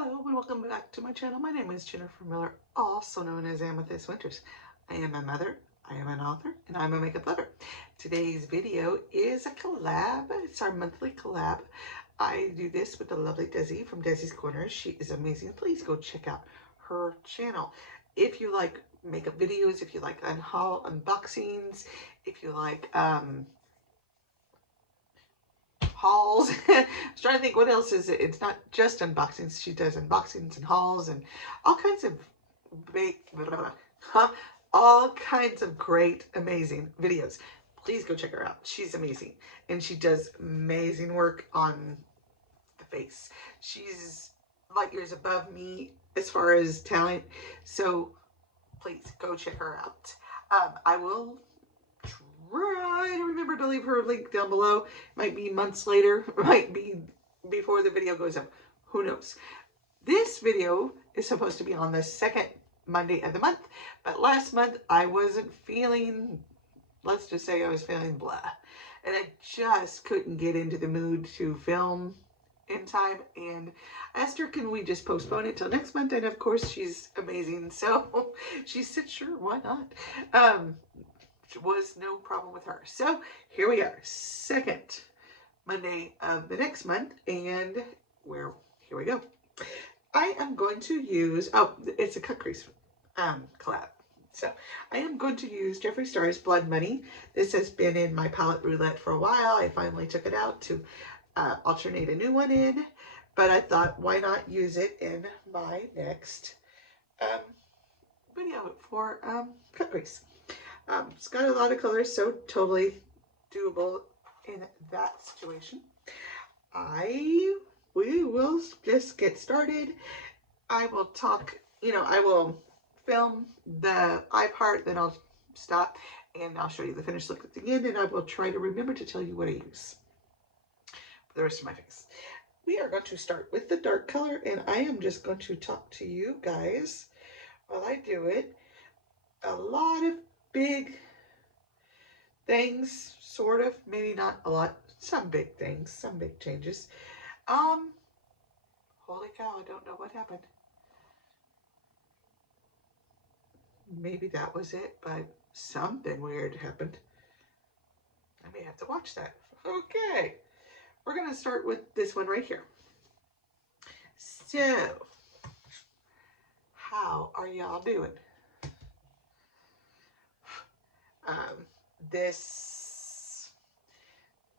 Hello and welcome back to my channel. My name is Jennifer Miller, also known as Amethyst Winters. I am a mother, I am an author, and I'm a makeup lover. Today's video is a collab. It's our monthly collab. I do this with the lovely Dezi from Dezis Corner. She is amazing. Please go check out her channel. If you like makeup videos, if you like unboxings, if you like hauls. I was trying to think what else is it. It's not just unboxings. She does unboxings and hauls and all kinds of all kinds of great, amazing videos. Please go check her out. She's amazing. And she does amazing work on the face. She's light years above me as far as talent. So please go check her out. I will try to remember to leave her link down below. Might be months later, might be before the video goes up. Who knows? This video is supposed to be on the second Monday of the month, but last month I wasn't feeling, let's just say I was feeling blah. And I just couldn't get into the mood to film in time. And I asked her, can we just postpone it till next month? And of course, she's amazing. So she said, sure, why not? Was no problem with her. So here we are, second Monday of the next month, and here we go. I am going to use, it's a Cutxrease collab. So I am going to use Jeffree Star's Blood Money. This has been in my palette roulette for a while. I finally took it out to alternate a new one in, but I thought, why not use it in my next video for Cutxrease. It's got a lot of colors, so totally doable in that situation. We will just get started. I will talk, I will film the eye part, then I'll stop and I'll show you the finished look at the end, and I will try to remember to tell you what I use for the rest of my face. We are going to start with the dark color, and I am just going to talk to you guys while I do it. A lot of big things, sort of, maybe not a lot, some big things, some big changes. Holy cow, I don't know what happened. Maybe that was it, but something weird happened. I may have to watch that. Okay, we're gonna start with this one right here. So, how are y'all doing? This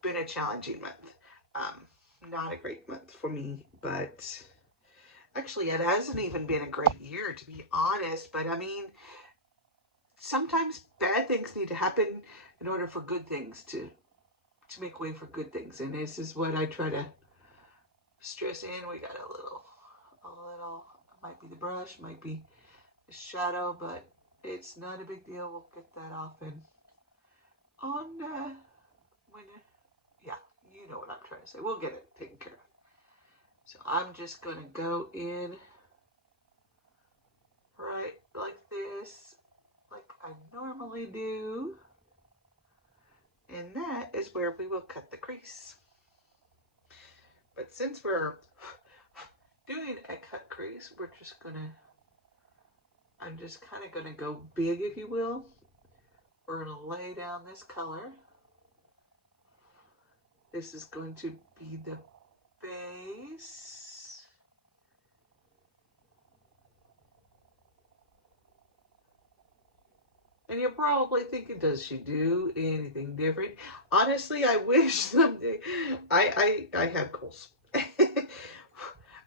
been a challenging month. Not a great month for me, but actually it hasn't even been a great year, to be honest. But I mean, sometimes bad things need to happen in order for good things to make way for good things. And this is what I try to stress in. We got a little, might be the brush, might be the shadow, but it's not a big deal. We'll get that off and yeah, you know what I'm trying to say. We'll get it taken care of. So I'm just going to go in right like this, like I normally do. And that is where we will cut the crease. But since we're doing a cut crease, we're just going to, I'm just kind of going to go big, if you will. We're going to lay down this color. This is going to be the base. And you're probably thinking, does she do anything different? Honestly, I wish someday. I have goals.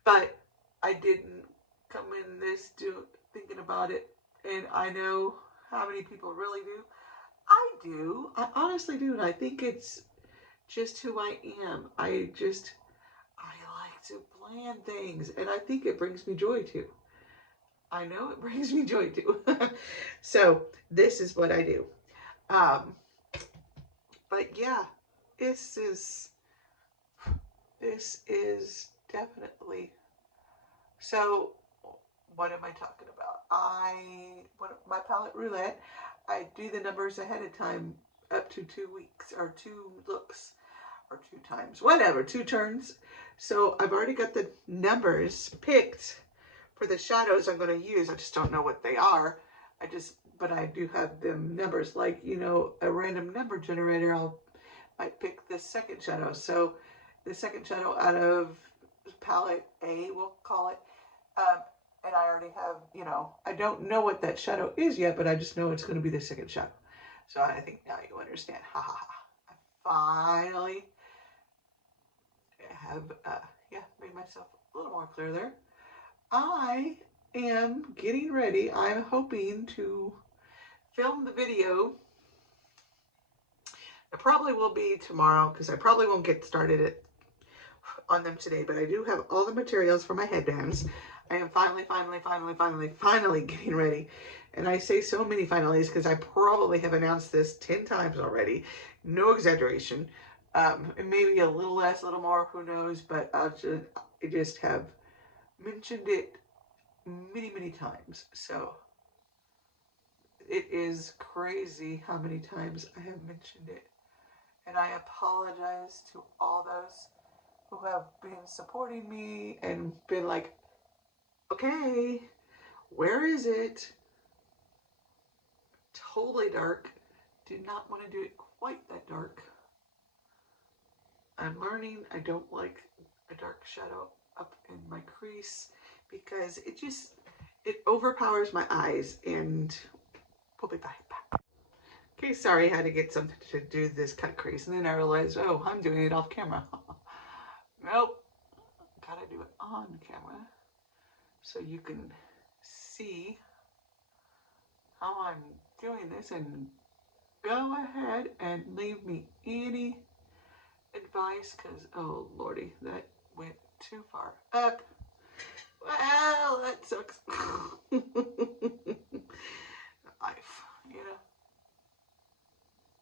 But I didn't come in this thinking about it. And I know how many people really do. I do. I honestly do. And I think it's just who I am. I like to plan things. And I think it brings me joy too. I know it brings me joy too. So this is what I do. But yeah, this is definitely. So what am I talking about? My palette roulette, I do the numbers ahead of time up to 2 weeks or 2 looks. or 2 times, whatever, 2 turns. So I've already got the numbers picked for the shadows I'm going to use. I just don't know what they are. But I do have them numbers, like, you know, a random number generator. Might pick the second shadow. So the second shadow out of palette A, we'll call it. And I already have, you know, I don't know what that shadow is yet, but I just know it's going to be the second shadow. So I think now you understand. Ha ha ha. I finally have, yeah, made myself a little more clear there. I am getting ready. I'm hoping to film the video. It probably will be tomorrow because I probably won't get started on them today, but I do have all the materials for my headbands. I am finally getting ready. And I say so many finallys because I probably have announced this 10 times already. No exaggeration. Maybe a little less, a little more, who knows, but I just have mentioned it many times. So it is crazy how many times I have mentioned it. And I apologize to all those who have been supporting me and been like, okay, where is it? Totally dark. Did not want to do it quite that dark. I'm learning I don't like a dark shadow up in my crease because it overpowers my eyes, and we'll be back. Okay, sorry, I had to get something to do this cut crease, and then I realized, oh, I'm doing it off camera. Nope, gotta do it on camera so you can see how I'm doing this, and go ahead and leave me any advice, because, oh lordy, that went too far up. Well, that sucks. Life, you know.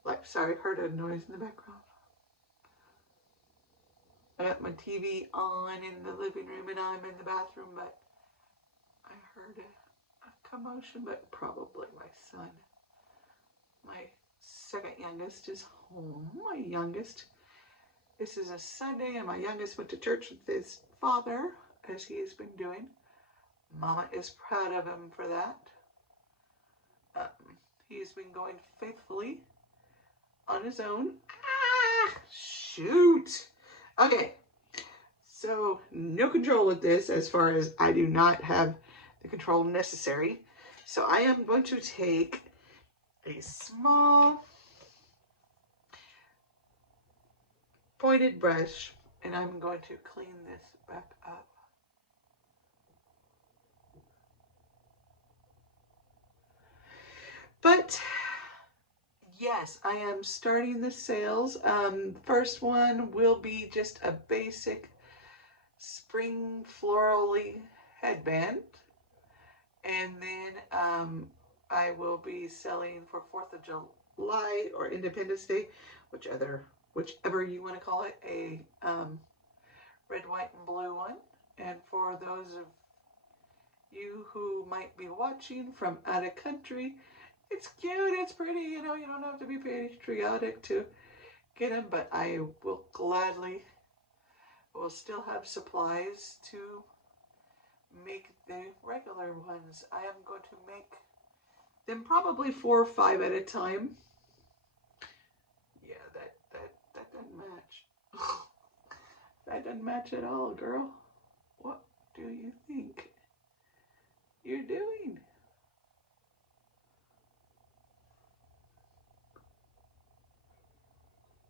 Like, sorry, heard a noise in the background. I got my TV on in the living room and I'm in the bathroom, but I heard a commotion, but probably my son. My second youngest is home. My youngest. This is a Sunday and my youngest went to church with his father, as he has been doing. Mama is proud of him for that. He's been going faithfully on his own. Ah, shoot. Okay, so no control with this, as far as I do not have the control necessary. So I am going to take a small pointed brush and I'm going to clean this back up. But yes, I am starting the sales. First one will be just a basic spring florally headband. And then I will be selling for 4th of July or Independence Day, whichever you want to call it, a red, white, and blue one. And for those of you who might be watching from out of country, it's cute, it's pretty, you know, you don't have to be patriotic to get them, but I will still have supplies to make the regular ones. I am going to make them probably 4 or 5 at a time. Yeah, that doesn't match. That doesn't match at all, girl. What do you think you're doing?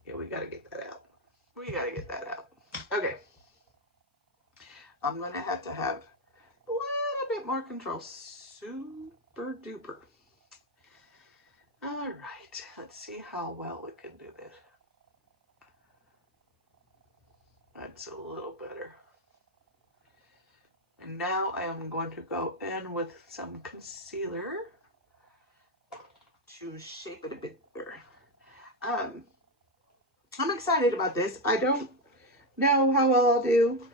Yeah, we gotta get that out. We gotta get that out. Okay. I'm gonna have to have a little bit more control. Super duper. All right, let's see how well we can do this. That's a little better. And now I am going to go in with some concealer to shape it a bit better. I'm excited about this. I don't know how well I'll do.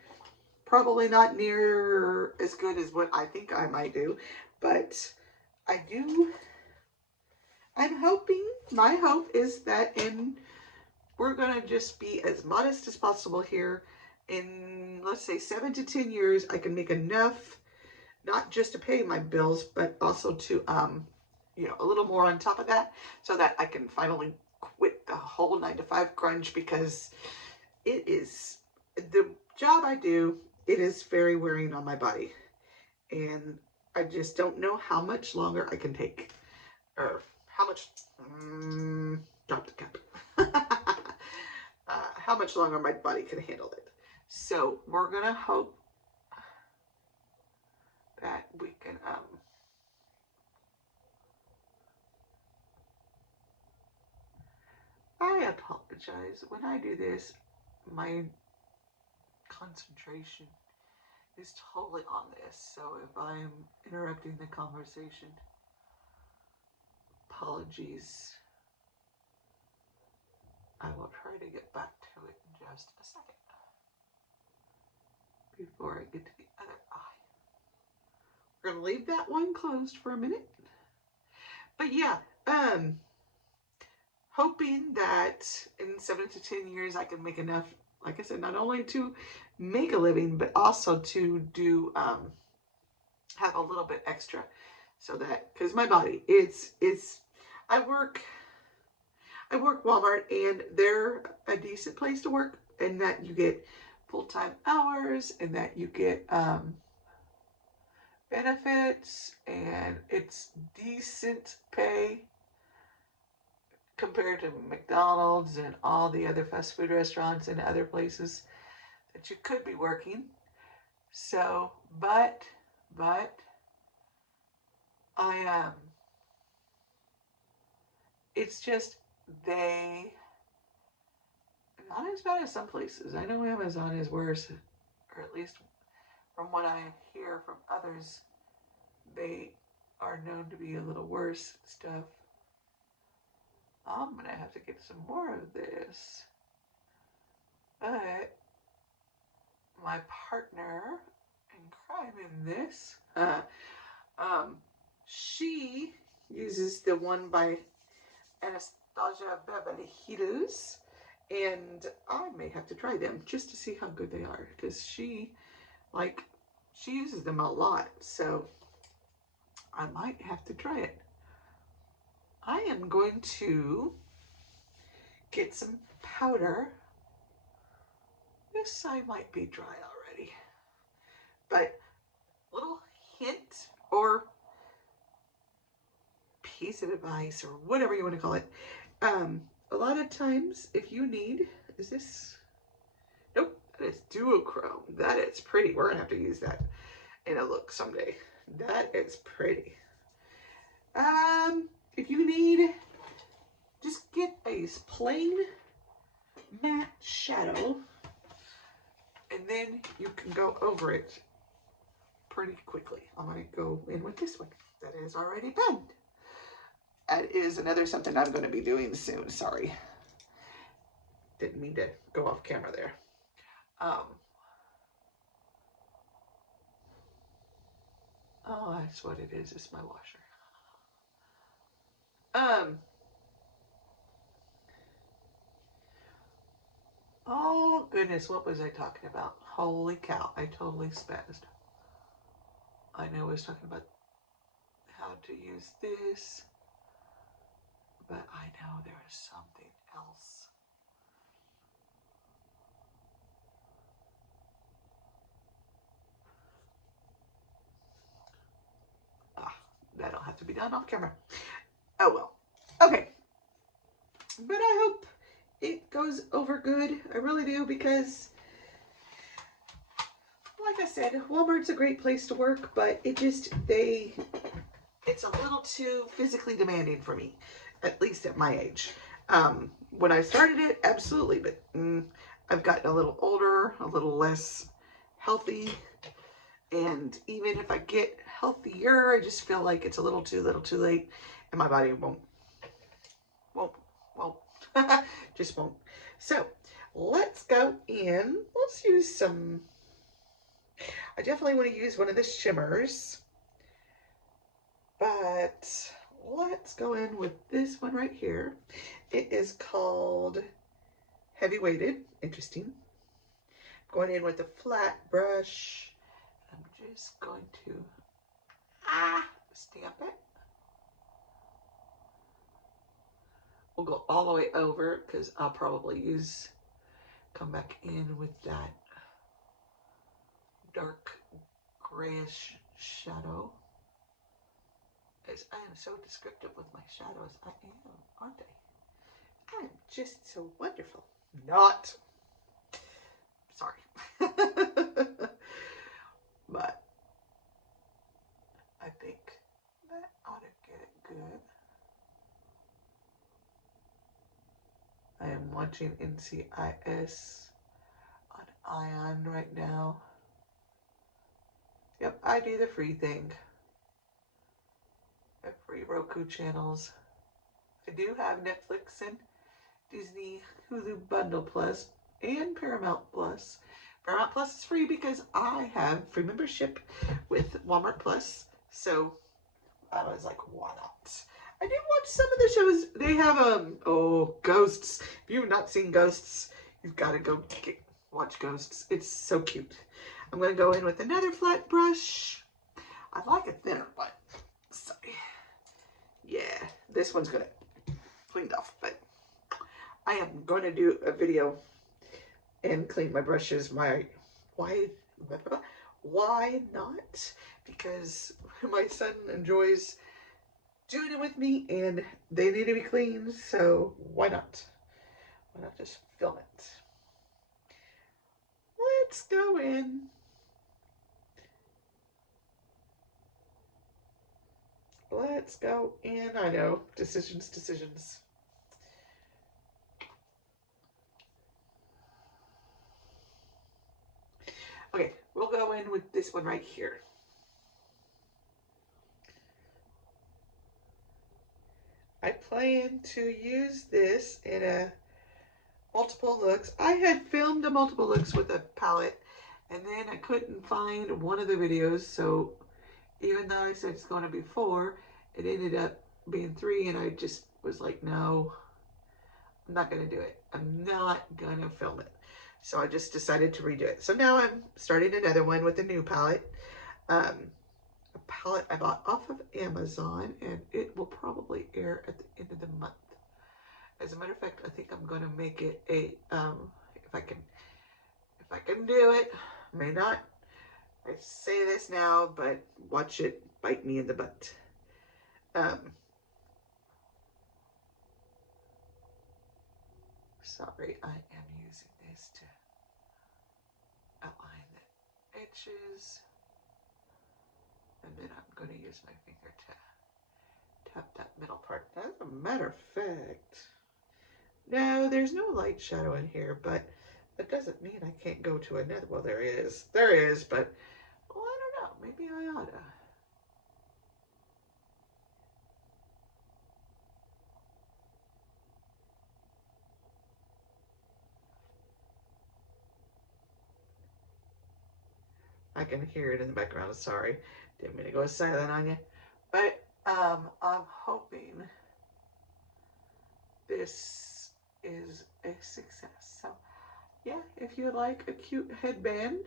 Probably not near as good as what I think I might do, but I'm hoping, my hope is that in we're gonna just be as modest as possible here. In, let's say, 7 to 10 years, I can make enough, not just to pay my bills, but also to, you know, a little more on top of that, so that I can finally quit the whole 9 to 5 grunge, because it is, the job I do, it is very wearing on my body. And I just don't know how much longer I can take, or how much, drop the cap, how much longer my body can handle it. So we're gonna hope that we can, I apologize. When I do this, my concentration is totally on this. So if I'm interrupting the conversation, apologies. I will try to get back to it in just a second before I get to the other eye. We're gonna leave that one closed for a minute. But yeah, hoping that in 7 to 10 years I can make enough, like I said, not only to make a living, but also to do, have a little bit extra, so that, because my body, I work Walmart, and they're a decent place to work, and that you get full-time hours, and that you get benefits, and it's decent pay compared to McDonald's and all the other fast food restaurants and other places that you could be working. So, but I it's just, they, not as bad as some places. I know Amazon is worse, or at least from what I hear from others, they are known to be a little worse stuff. I'm gonna have to get some more of this. But my partner in crime in this, she uses the one by Anastasia Beverly Hills, and I may have to try them just to see how good they are, because she uses them a lot, so I might have to try it. I am going to get some powder. This side might be dry already, but little hint or piece of advice, or whatever you want to call it. A lot of times, if you need, is this, nope, that is duochrome. That is pretty. We're gonna have to use that in a look someday. That is pretty. If you need, just get a plain matte shadow, and then you can go over it pretty quickly. I'm gonna go in with this one that is already penned. That is another something I'm going to be doing soon. Sorry. Didn't mean to go off camera there. Oh, that's what it is. It's my washer. Oh goodness, what was I talking about? Holy cow, I totally spazzed. I know I was talking about how to use this, but I know there is something else. That'll have to be done off camera. Oh well. Okay. But I hope it goes over good. I really do, because like I said, Walmart's a great place to work, but it just, it's a little too physically demanding for me, at least at my age. When I started it, absolutely, but I've gotten a little older, a little less healthy, and even if I get healthier, I just feel like it's a little too late, and my body won't, just won't. So let's go in. Let's use some, I definitely want to use one of the shimmers, but let's go in with this one right here. It is called heavy weighted, interesting. Going in with a flat brush. I'm just going to stamp it. We'll go all the way over because I'll probably come back in with that dark grayish shadow. As I am so descriptive with my shadows, I am, aren't I? I am just so wonderful. Not. Sorry. But I think that ought to get it good. I am watching NCIS on Ion right now. Yep, I do the free thing. The free Roku channels. I do have Netflix and Disney Hulu Bundle Plus and Paramount Plus. Paramount Plus is free because I have free membership with Walmart Plus. So I was like, why not? I did watch some of the shows. They have Ghosts. If you have not seen Ghosts, you've got to go watch Ghosts. It's so cute. I'm going to go in with another flat brush. I like it thinner, but sorry. Yeah, this one's going to cleaned off, but I am going to do a video and clean my brushes. Why not? Because my son enjoys doing it with me and they need to be cleaned, so why not? Why not just film it? Let's go in. Let's go in. I know, decisions. Okay, we'll go in with this one right here. I plan to use this in a multiple looks. I had filmed a multiple looks with a palette, and then I couldn't find one of the videos, so even though I said it's going to be 4, it ended up being 3, and I just was like, no, I'm not going to do it. I'm not going to film it. So I just decided to redo it. So now I'm starting another one with a new palette. A palette I bought off of Amazon, and it will probably air at the end of the month. As a matter of fact, I think I'm going to make it a, if I can do it, may not. I say this now, but watch it bite me in the butt. Sorry, I am using this to outline the edges. And then I'm going to use my finger to tap that middle part. As a matter of fact, no, there's no light shadow in here, but that doesn't mean I can't go to another. Well, there is, but well, I don't know. Maybe I oughta. I can hear it in the background. Sorry, didn't mean to go silent on you, but I'm hoping this is a success. So yeah, if you like a cute headband,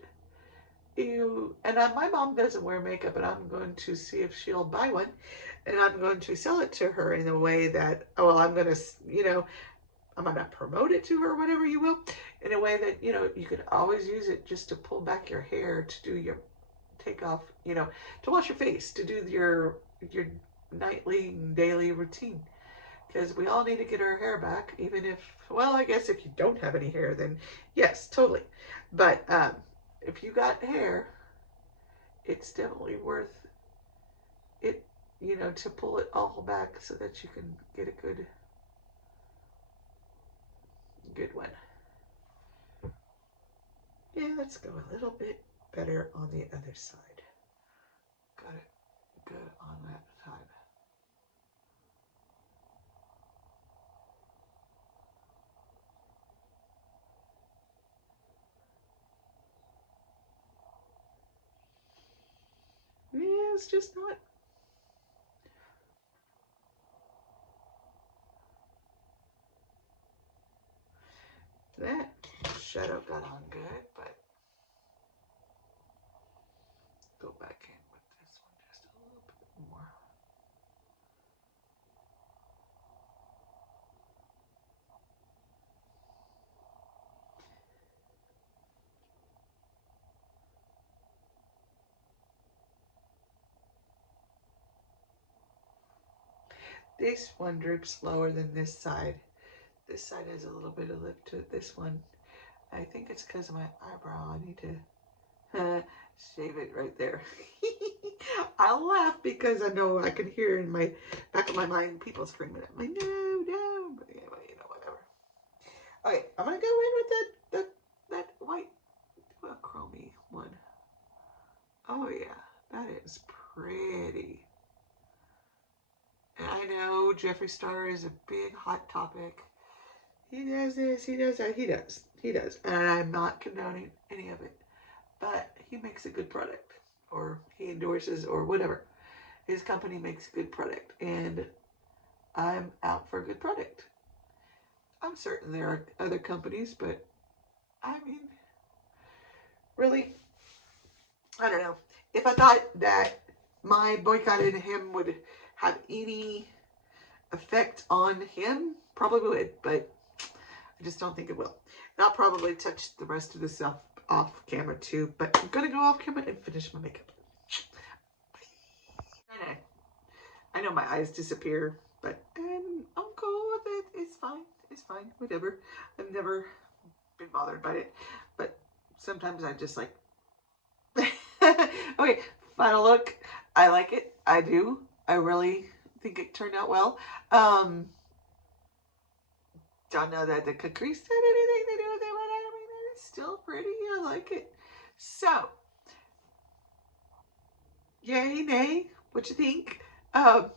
my mom doesn't wear makeup, and I'm going to see if she'll buy one, and I'm going to sell it to her in a way that, well, I'm going to, I'm going to promote it to her, whatever you will, in a way that, you could always use it just to pull back your hair, to do your take off, to wash your face, to do your nightly, daily routine. Because we all need to get our hair back, even if, well, I guess if you don't have any hair, then yes, totally. But if you got hair, it's definitely worth it, to pull it all back so that you can get a good one. Yeah, let's go a little bit better on the other side. Got it good on that side. Yeah, it's just not. shadow got on good, but go back in with this one just a little bit more. This one drips lower than this side. This side has a little bit of lift to it. This one, I think it's because of my eyebrow. I need to shave it right there. I laugh because I know I can hear in my back of my mind people screaming at me, no, no. But anyway, you know, whatever. Okay, I'm gonna go in with that white chromy one. Oh yeah, that is pretty. And I know Jeffree Star is a big hot topic. He does this, he does that, he does. And I'm not condoning any of it. But he makes a good product. Or he endorses or whatever. His company makes a good product. And I'm out for a good product. I'm certain there are other companies, but I mean, really, I don't know. If I thought that my boycotting him would have any effect on him, probably would, but I just don't think it will. And I'll probably touch the rest of this stuff off camera too, but I'm gonna go off camera and finish my makeup. I know my eyes disappear, but I'm cool with it. It's fine, whatever. I've never been bothered by it, but sometimes I just like, okay, final look. I like it, I do. I really think it turned out well. Don't know that the Cutxrease did anything to do with it, but I mean, it's still pretty. I like it. So, yay, nay, what you think?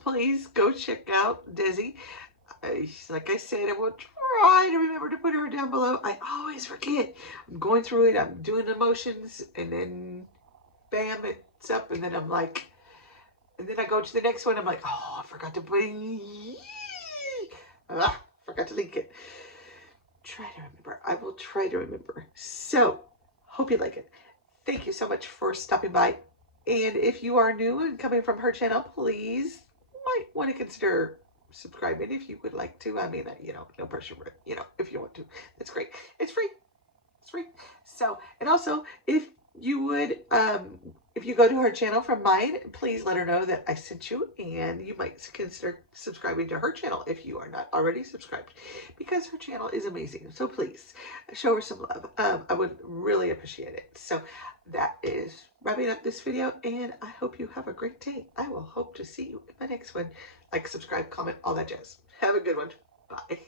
Please go check out Dezi. Like I said, I will try to remember to put her down below. I always forget. I'm going through it. I'm doing emotions, and then bam, it's up, and then I'm like, and then I go to the next one. I'm like, oh, I forgot to put in. Forgot to link it. Try to remember. I will try to remember. So, hope you like it. Thank you so much for stopping by. And if you are new and coming from her channel, please might want to consider subscribing if you would like to. I mean, you know, no pressure, but you know, if you want to, that's great. It's free. It's free. So, and also, if you would, if you go to her channel from mine, please let her know that I sent you, and you might consider subscribing to her channel if you are not already subscribed, because her channel is amazing. So please show her some love. I would really appreciate it. So that is wrapping up this video, and I hope you have a great day. I will hope to see you in my next one. Like, subscribe, comment, all that jazz. Have a good one. Bye.